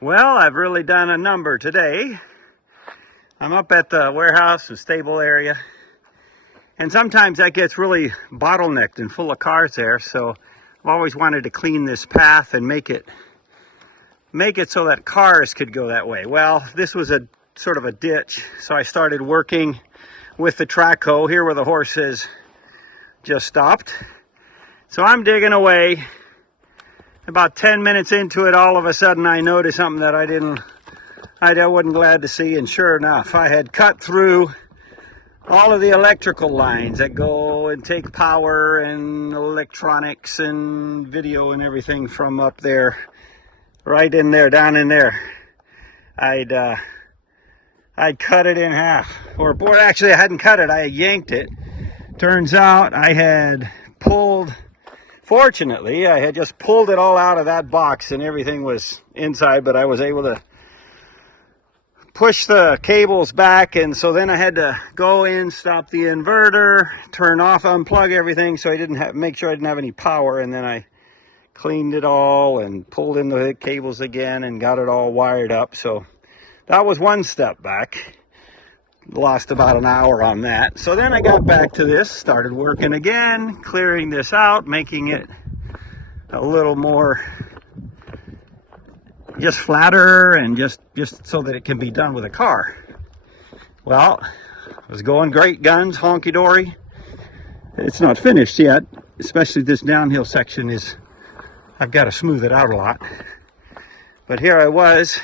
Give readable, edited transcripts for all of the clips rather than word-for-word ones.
Well, I've really done a number today. I'm up at the warehouse and stable area, and sometimes that gets really bottlenecked and full of cars there, so I've always wanted to clean this path and make it so that cars could go that way. Well, this was a sort of a ditch, so I started working with the track hoe here where the horses just stopped. So I'm digging away. About 10 minutes into it, all of a sudden I noticed something that I wasn't glad to see, and sure enough, I had cut through all of the electrical lines that go and take power and electronics and video and everything from up there, right in there, down in there. I'd cut it in half, or actually I hadn't cut it, I had yanked it. Turns out I had pulled, fortunately, I had just pulled it all out of that box and everything was inside, but I was able to push the cables back, and so then I had to go in, stop the inverter, turn off, unplug everything so I didn't make sure I didn't have any power, and then I cleaned it all and pulled in the cables again and got it all wired up. So that was one step back. Lost about an hour on that. So then I got back to this, started working again, clearing this out, making it a little more just flatter and just so that it can be done with a car. Well, it was going great guns, honky-dory. It's not finished yet, especially this downhill section I've got to smooth it out a lot. But here I was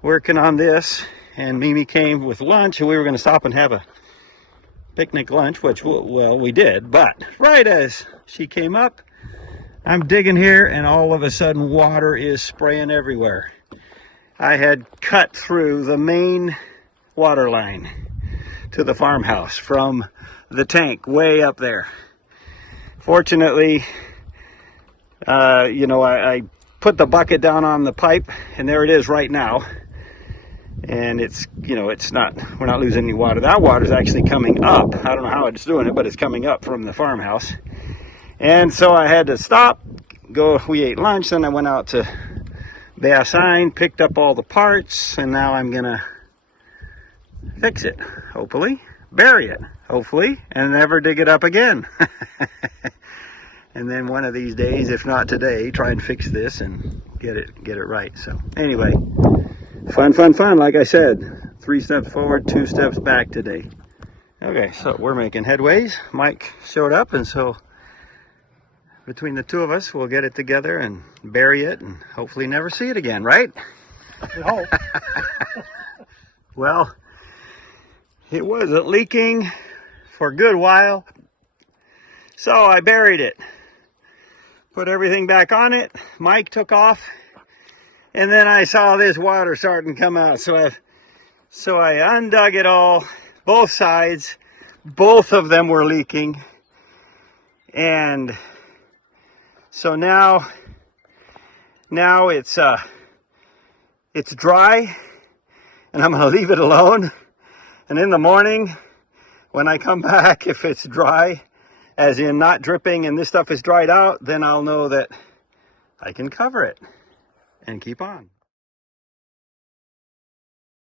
working on this, and Mimi came with lunch, and we were going to stop and have a picnic lunch, which, well, we did. But right as she came up, I'm digging here, and all of a sudden water is spraying everywhere. I had cut through the main water line to the farmhouse from the tank way up there. Fortunately, I put the bucket down on the pipe, and there it is right now. And we're not losing any water. That water is actually coming up. I don't know how it's doing it, but it's coming up from the farmhouse. And so I had to stop, we ate lunch, then I went out to Bassine, picked up all the parts, and now I'm gonna fix it, hopefully, bury it, hopefully, and never dig it up again. And then one of these days, if not today, try and fix this and get it right. So anyway, fun, like I said, 3 steps forward, 2 steps back today. Okay, so we're making headways. Mike showed up, and so between the two of us, we'll get it together and bury it and hopefully never see it again, right? I hope. Well, it was leaking for a good while, so I buried it. Put everything back on it. Mike took off, and then I saw this water starting to come out, so I undug it all, both sides. Both of them were leaking, and so now it's dry, and I'm gonna leave it alone. And in the morning, when I come back, if it's dry, as in not dripping and this stuff is dried out, then I'll know that I can cover it and keep on.